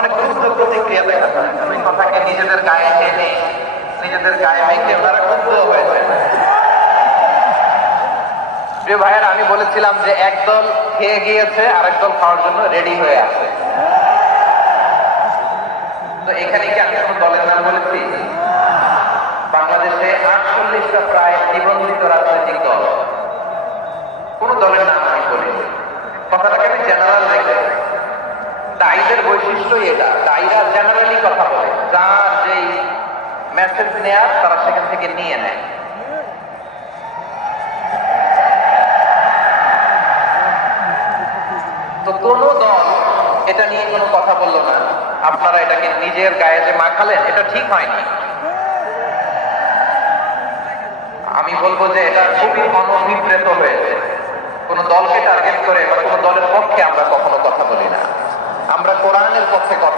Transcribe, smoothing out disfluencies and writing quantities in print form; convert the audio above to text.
অনেক ক্ষুদ্র প্রতিক্রিয়া দেখা যায়, ওই কথাকে নিজেদের গায়ে টেনে নিজেদের গায়ে মেখে তারা ক্ষুদ্র হয়ে যায়। প্রিয় ভাইয়েরা, আমি বলেছিলাম যে একদল খেয়ে গিয়েছে, আরেক দল খাওয়ার জন্য রেডি হয়ে আছে। তো এখানে কি আমি কোনো দলের নাম বলেছি? বাংলাদেশে 48টা প্রায় নিবন্ধিত রাজনৈতিক দল, কোন দলের নাম আমি বলিনি। কথাটাকে আমি জেনারেল রেখে, দায়ীদের বৈশিষ্ট্যই এটা, দায়ীরা জেনারেলি কথা বলে, যার যেই মেসেজ নেয়ার তারা সেখান থেকে নিয়ে নেয়। তো কোন দল এটা নিয়ে কোনো কথা বললো না, আপনারা এটাকে নিজের গায়ে যে মাখালেন, এটা ঠিক হয়নি। আমি বলবো যে এটা খুবই অনভিপ্রেত হয়েছে। কোন দলকে টার্গেট করে বা কোন দলের পক্ষে আমরা কখনো কথা বলি না, আমরা কোরআনের পক্ষে কথা